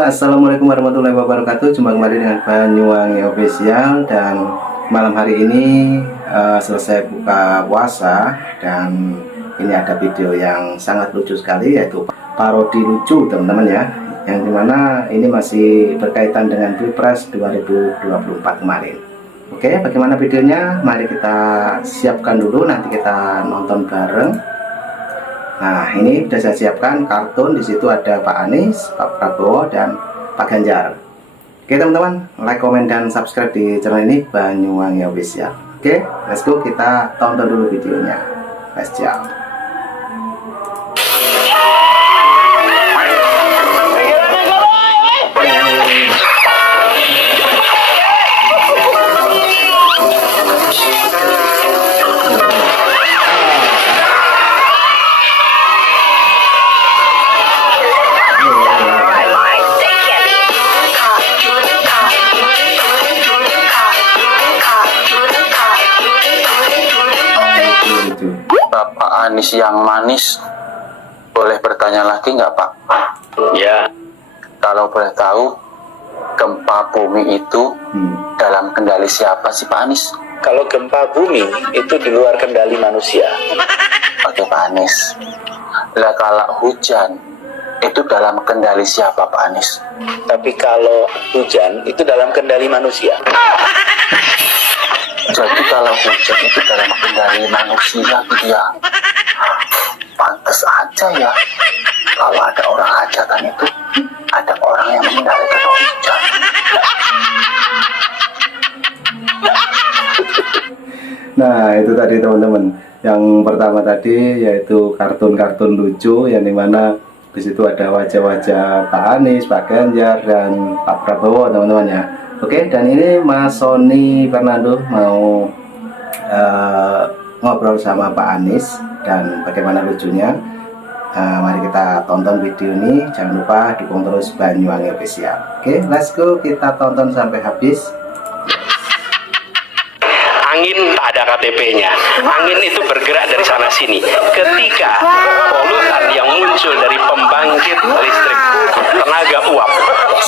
Assalamualaikum warahmatullahi wabarakatuh. Jumpa kembali dengan Banyuwangi Official. Dan malam hari ini selesai buka puasa, dan ini ada video yang sangat lucu sekali, yaitu parodi lucu teman-teman ya, yang dimana ini masih berkaitan dengan Pilpres 2024 kemarin. Oke, bagaimana videonya? Mari kita siapkan dulu, nanti kita nonton bareng. Nah, ini sudah saya siapkan kartun. Di situ ada Pak Anies, Pak Prabowo, dan Pak Ganjar. Oke teman-teman, like, komen, dan subscribe di channel ini Banyuwangi Official. Oke, let's go, kita tonton dulu videonya. Let's go. Bapak Anies yang manis, boleh bertanya lagi nggak Pak? Ya, Kalau boleh tahu, gempa bumi itu dalam kendali siapa sih Pak Anies? kalau gempa bumi itu di luar kendali manusia. Oke Pak Anies. Lah kalau hujan itu dalam kendali siapa Pak Anies? Tapi kalau hujan itu dalam kendali manusia. Jadi kalau hujan itu dalam kendali manusia gitu ya. Pantes aja ya, kalau ada orang hajatan itu ada orang yang mengendalikan hujan. Nah, itu tadi teman-teman. Yang pertama tadi yaitu kartun-kartun lucu, yang dimana di situ ada wajah-wajah Pak Anies, Pak Ganjar, dan Pak Prabowo teman-teman ya. Oke, dan ini Mas Sony Fernando mau ngobrol sama Pak Anies, dan bagaimana lucunya. Mari kita tonton video ini. Jangan lupa dukung terus Banyuwangi Official. Oke, let's go, kita tonton sampai habis. Angin tak ada KTP-nya. Angin itu bergerak dari sana sini. Ketika polutan yang muncul dari pembangkit listrik tenaga uap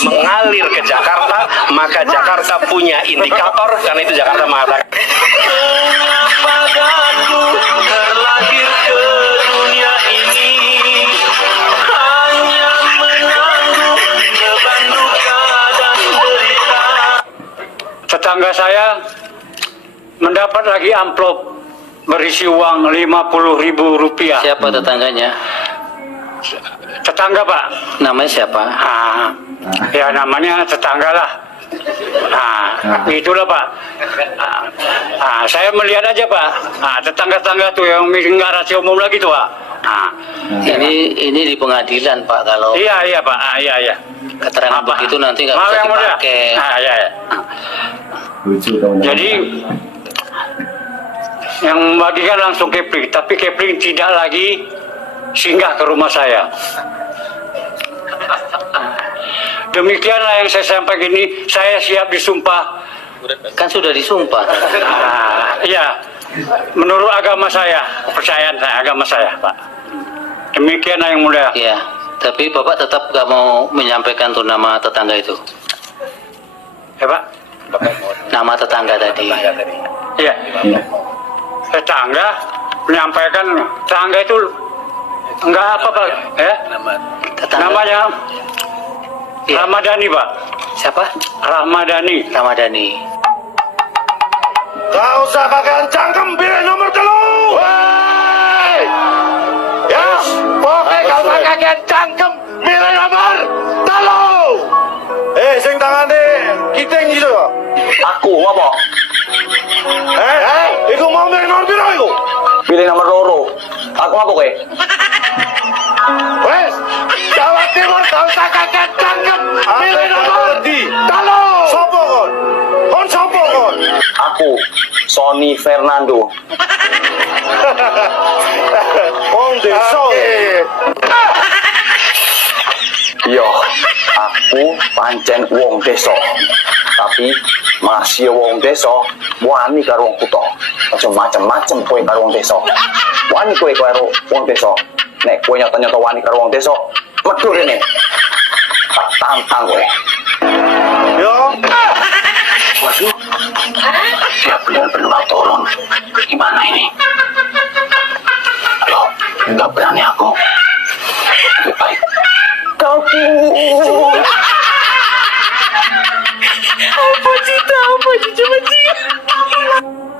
mengalir ke Jakarta, maka Jakarta punya indikator, karena itu Jakarta mengatakan terlahir ke dunia ini hanya menanggung beban duka dan derita. Tetangga saya mendapat lagi amplop berisi uang Rp50.000. Siapa tetangganya? Tetangga Pak. Namanya siapa? Ya namanya tetangga lah. Itulah Pak. Saya melihat aja Pak. Tetangga-tetangga tuh yang nggak rahasia umum lagi tuh Pak. Ini di pengadilan Pak, kalau Iya Pak. Iya. keterangan begitu nanti nggak Maaf bisa yang mulia. dipakai. Iya. Lucu teman-teman. Jadi yang membagikan langsung Kepling, tapi Kepling tidak lagi singgah ke rumah saya. Demikianlah yang saya sampaikan ini. Saya siap disumpah. Kan sudah disumpah. Iya, menurut agama saya, kepercayaan saya, agama saya, Pak. Demikianlah yang mulia. Iya, tapi Bapak tetap nggak mau menyampaikan tuh nama tetangga itu. Ya Pak. Nama tetangga tadi. Iya. Tetangga menyampaikan, tetangga itu enggak apa Pak, ya? Tetangga. Namanya Iya. Ramadhani Pak. Siapa? Ramadhani. Ramadhani. Gak usah pakai cangkem, pilih nomor telu. Yes, pokoknya kalau pakai cangkem, pilih nomor telu. Sing tangane kiting gitu. Aku apa? Iku mau milih nomor piro iku? Pilih nomor loro. Aku apa kowe? Wes, Jawa Timur gak usah pakai cangkem, pilih nomor telu. Sopo kon? Kon sopo kon? Aku Sony Fernando. Wong desa. Yo, aku pancen wong desa. Tapi masih wong desa wani karo wong kutha. Aja macem-macem kowe karo wong desa. Wani kowe karo wong desa. Nek kowe nyata-nyata wani karo wong desa, medhur rene. Tak tantang gue. Yo. Waduh, dia benar-benar turun. Gimana ini? Aduh, nggak berani aku. Lebih baik kabur.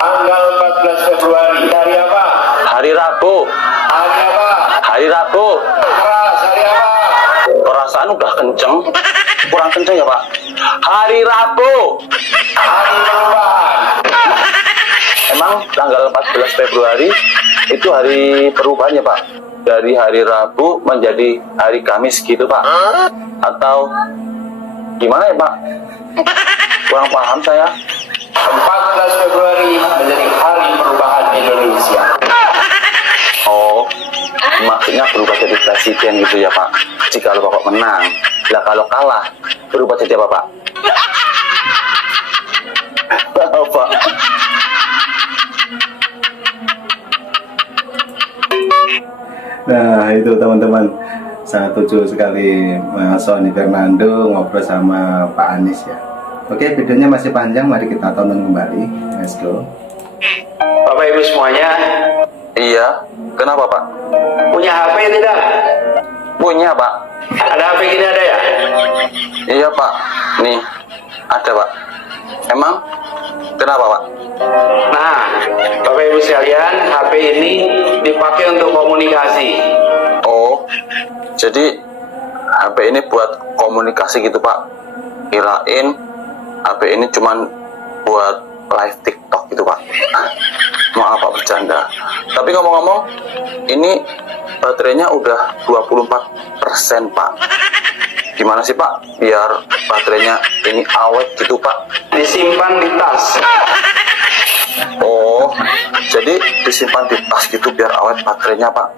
Tanggal 14 Februari. Hari apa? Hari Rabu. Hari apa? Hari Rabu. Keras. Hari apa? Perasaan udah kenceng. Kurang kenceng ya, Pak? Hari Rabu. Hari perubahan. Emang tanggal 14 Februari itu hari perubahan ya, Pak? Dari hari Rabu menjadi hari Kamis gitu, Pak? Atau gimana ya, Pak? Kurang paham saya. 14 Februari menjadi hari perubahan Indonesia. Oh, maksudnya berubah jadi presiden gitu ya, Pak? Jika Bapak menang. Lah kalau kalah, berubah jadi apa, Pak? Pak. Nah itu teman-teman, sangat lucu sekali Mas Sony Fernando ngobrol sama Pak Anies ya. Oke, videonya masih panjang, mari kita tonton kembali. Let's go. Bapak Ibu semuanya, Iya, kenapa, Pak? punya HP tidak? Punya, Pak. Ada HP gini ada ya? Iya, Pak. Nih, ada, Pak. Emang kenapa, Pak? Nah, Bapak Ibu sekalian, HP ini dipakai untuk komunikasi. Oh, jadi HP ini buat komunikasi gitu, Pak? Kirain HP ini cuman buat live TikTok gitu, Pak. Maaf, Pak, bercanda. Tapi ngomong-ngomong, ini baterainya udah 24%, Pak. Gimana sih, Pak, biar baterainya ini awet gitu, Pak? Disimpan di tas. Oh, jadi disimpan di tas gitu biar awet baterainya, Pak.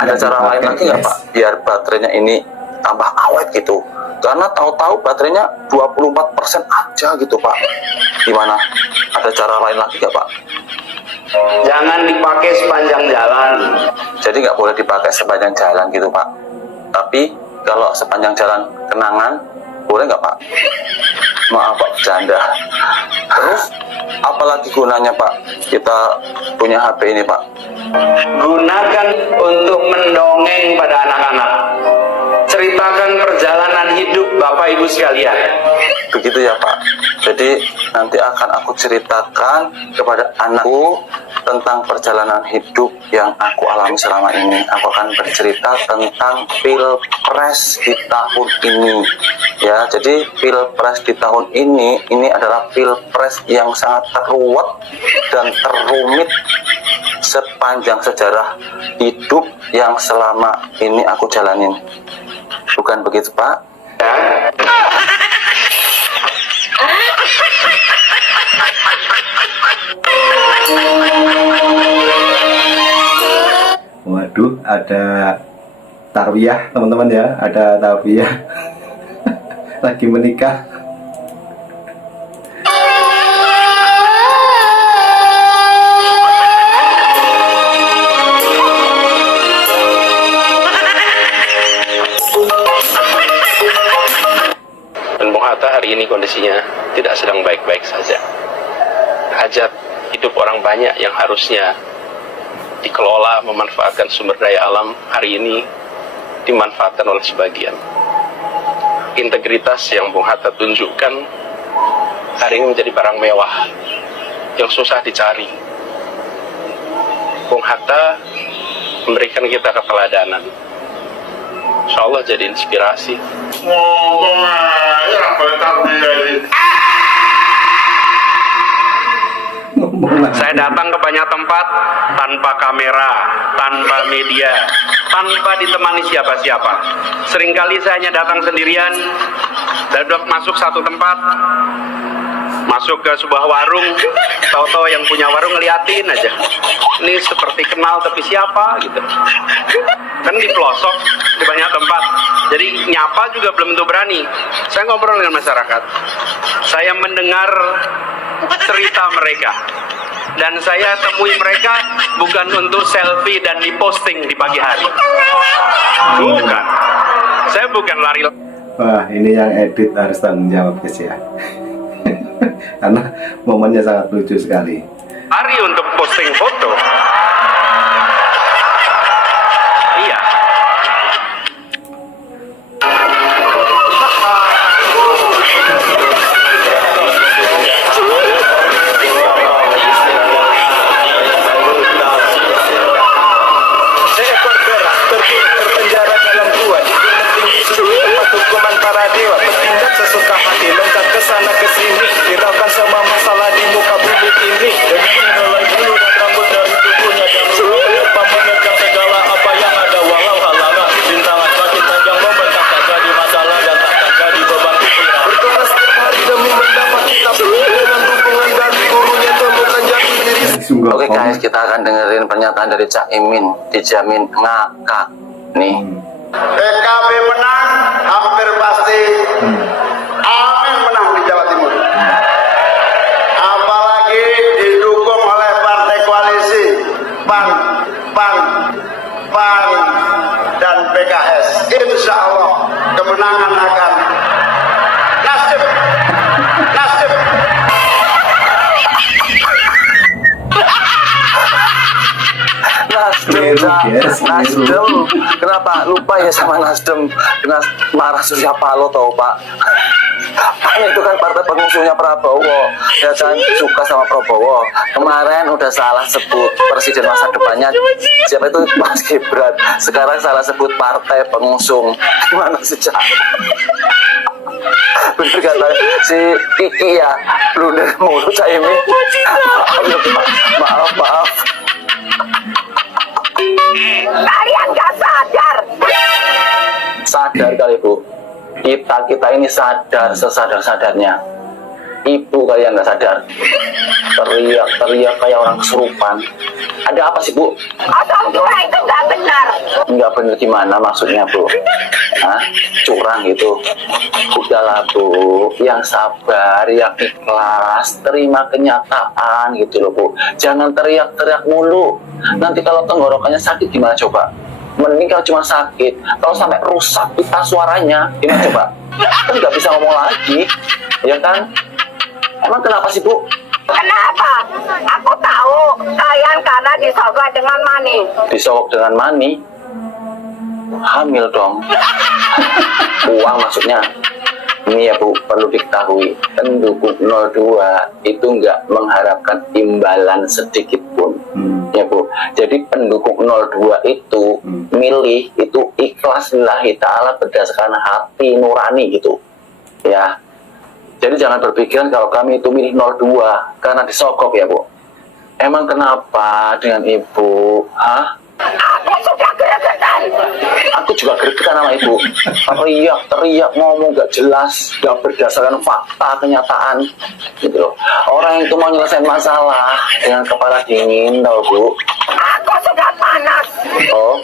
Ada Ya, cara lain dipakai, lagi nggak, guys. Pak, biar baterainya ini tambah awet gitu? Karena tahu-tahu baterainya 24% aja gitu, Pak. Gimana? Ada cara lain lagi nggak, Pak? Jangan dipakai sepanjang jalan. Jadi nggak boleh dipakai sepanjang jalan gitu, Pak. Tapi kalau sepanjang jalan kenangan, boleh nggak, Pak? Maaf, Pak, bercanda. Terus, apalagi gunanya, Pak, kita punya HP ini, Pak? Gunakan untuk mendongeng pada anak-anak. Ceritakan perjalanan hidup Bapak Ibu sekalian. Begitu ya, Pak. Jadi nanti akan aku ceritakan kepada anakku tentang perjalanan hidup yang aku alami selama ini. Aku akan bercerita tentang pilpres di tahun ini. Ya, jadi pilpres di tahun ini adalah pilpres yang sangat teruwet dan terumit sepanjang sejarah hidup yang selama ini aku jalanin. Bukan begitu, Pak? Waduh, ada tarwiyah teman-teman ya, ada tarwiyah lagi menikah. Dan Bung Hatta hari ini kondisinya tidak sedang baik-baik saja. Hajat hidup orang banyak yang harusnya dikelola memanfaatkan sumber daya alam hari ini dimanfaatkan oleh sebagian. Integritas yang Bung Hatta tunjukkan hari ini menjadi barang mewah yang susah dicari. Bung Hatta memberikan kita keteladanan. Insya Allah jadi inspirasi. Saya datang ke banyak tempat tanpa kamera, tanpa media, tanpa ditemani siapa-siapa. Seringkali saya hanya datang sendirian dan masuk satu tempat, masuk ke sebuah warung, tahu-tahu yang punya warung ngeliatin aja. Ini seperti kenal tapi siapa gitu. Kan di pelosok di banyak tempat. Jadi nyapa juga belum tentu berani. Saya ngobrol dengan masyarakat. Saya mendengar cerita mereka. Dan saya temui mereka bukan untuk selfie dan diposting di pagi hari. Bukan. Saya bukan lari. Wah, ini yang edit harus tanggung jawab guys ya. Karena momennya sangat lucu sekali. Hari untuk posting foto. Iya. Seekor berak terpenjara dalam gua di gunung tinggi suci tempat hukuman para dewa bertindak sesuka hati loncat ke sana ke sini hiraukan semua masalah di muka bumi ini dengan helai bulu dan rambut dari tubuhnya dan lupa menerjang segala apa yang ada walau halangan rintangan makin panjang membentang tak jadi masalah dan takkan jadi beban pikiran berkeras setiap hari demi mendapat kitab dengan dukungan dari gurunya temukan jati diri. Sungguh Oke komik. guys, kita akan dengerin pernyataan dari Cak Imin. Dijamin ngakak. Nih. PKB menang hampir pasti. Amin menang di Jawa Timur. Apalagi didukung oleh partai koalisi PAN dan PKS. Insya Allah kemenangan akan nasib. Nasdem, Cak. Yes, Nasdem. Kenapa lupa ya sama Nasdem? Kena marah Surya Paloh tau Pak. Kan itu kan partai pengusungnya Prabowo, ya kan suka sama Prabowo. Kemarin udah salah sebut presiden masa depannya siapa itu Mas Gibran. Sekarang salah sebut partai pengusung. Gimana sih Cak? Bener kata si Kiki ya, blunder mulu Cak ini. Maaf. Kalian gak sadar. Sadar kali Bu, kita ini sadar sesadar-sadarnya. Ibu kalian nggak sadar, teriak kayak orang kesurupan. Ada apa sih Bu? 02 itu gak benar. Nggak bener gimana maksudnya Bu? Hah? Curang gitu? Udahlah Bu, yang sabar, yang ikhlas, terima kenyataan gitu loh Bu. Jangan teriak-teriak mulu. Nanti kalau tenggorokannya sakit gimana coba? Mending kalau cuma sakit, kalau sampai rusak pita suaranya gimana coba? Kan nggak bisa ngomong lagi, ya kan? Emang kenapa sih Bu? Kenapa? Aku tahu kalian karena disogok dengan mani. Disogok dengan mani? Hamil dong. Uang maksudnya. Ini ya Bu, perlu diketahui, pendukung 02 itu nggak mengharapkan imbalan sedikit pun. Ya Bu, jadi pendukung 02 itu milih itu ikhlas lillahi ta'ala berdasarkan hati nurani gitu. Ya, jadi jangan berpikiran kalau kami itu milih 02 karena disogok ya Bu. Emang kenapa dengan Ibu? Hah? Aku sudah gregetan. Aku juga gregetan sama Ibu. Teriak ngomong gak jelas, gak berdasarkan fakta kenyataan gitu loh. Orang itu mau nyelesain masalah dengan kepala dingin tau Bu. Aku sudah panas. Oh,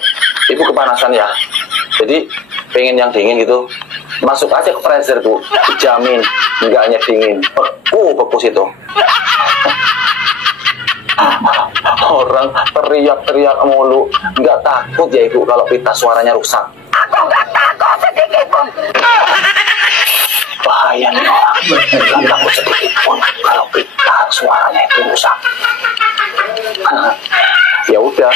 Ibu kepanasan ya. Jadi pengen yang dingin gitu, masuk aja ke freezer Bu, dijamin nggak hanya dingin, beku situ. Orang teriak mulu, nggak takut ya Ibu kalau pita suaranya rusak? Aku gak takut sedikit pun. Bahaya nih orang, nggak takut sedikit pun kalau pita suaranya itu rusak. Ya udah,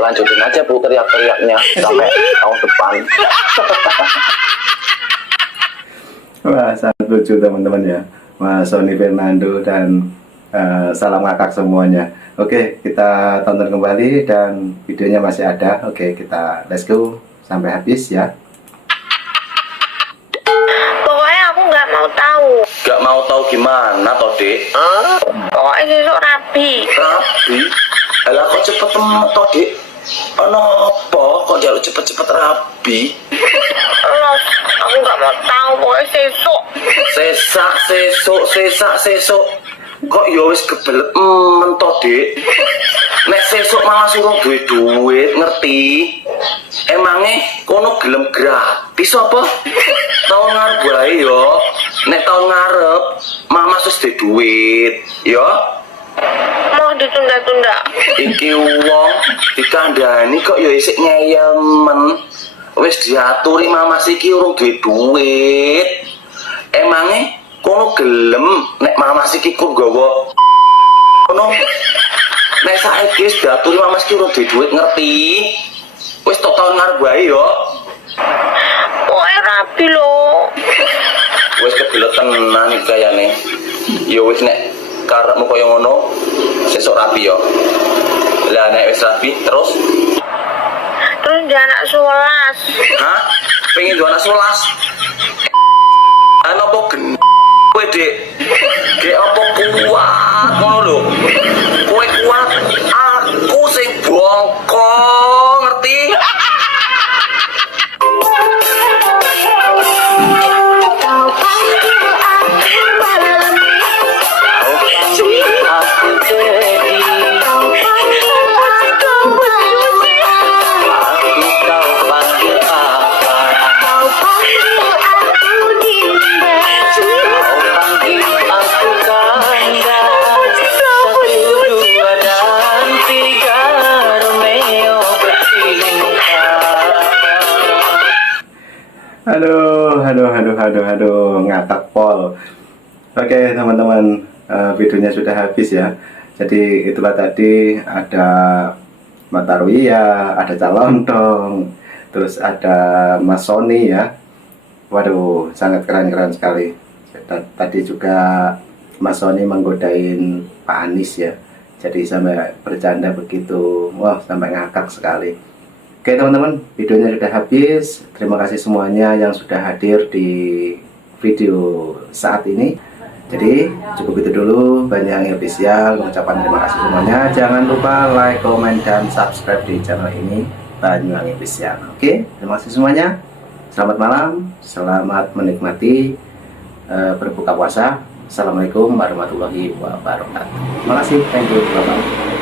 lanjutin aja Bu teriak-teriaknya sampai tahun depan. Wah, sangat lucu teman-teman ya. Mas Sony Fernando dan salam ngakak semuanya. Oke, kita tonton kembali dan videonya masih ada. Oke, kita let's go sampai habis ya. Pokoknya aku gak mau tahu. Gak mau tahu gimana toh Dek? Pokoknya besok rapi. Rabi? Alah kok cepet temet toh Dek? Kenapa kok jalur cepet-cepet rabi? Aku gak mau tahu. Pokoknya besok. Sesak. Kok ya wis kebelet mentok Dek? Nek sesuk malah suruh duit ngerti? Emangnya kono gelem gratis apa? Tahun ngarep wae yo. Nek tahun ngarep mama sus di duit yo. Mau ditunda-tunda. Iki wong dikandani kok ya isik ngeyel men. Wis diaturi Mamas iki urung duwe duit. Emange kono gelem nek Mamas iki kok nggawa kono. Nek saiki wis diaturi Mamas iki urung duwe duit ngerti. Wis tok taun ngarep wae yo. Kowe rapi lho. Wis kebelet tenan iki kayane. Ya wis nek karepmu kaya ngono, sesuk rapi yo. Lah nek wis rapi terus Dia anak 11. hah? Pengen dua anak 11? Apa gen kowe Dik? Ge apa kuat ngono lho. Kowe kuat, aku sing bongkok, ngerti? Aduh, ngakak pol. Oke teman-teman, videonya sudah habis ya. Jadi itulah tadi ada mata ruia, ada calontong, terus ada Mas Sony ya. Waduh, sangat keren-keren sekali. Tadi juga Mas Sony menggodain Pak Anies ya. Jadi sampai bercanda begitu, wah sampai ngakak sekali. Oke teman-teman, videonya sudah habis. Terima kasih semuanya yang sudah hadir di video saat ini. Jadi cukup itu dulu Banyuwangi Official. Mengucapkan terima kasih semuanya. Jangan lupa like, komen, dan subscribe di channel ini Banyuwangi Official. Oke, terima kasih semuanya. Selamat malam, selamat menikmati berbuka puasa. Assalamualaikum warahmatullahi wabarakatuh. Terima kasih, thank you, bye-bye.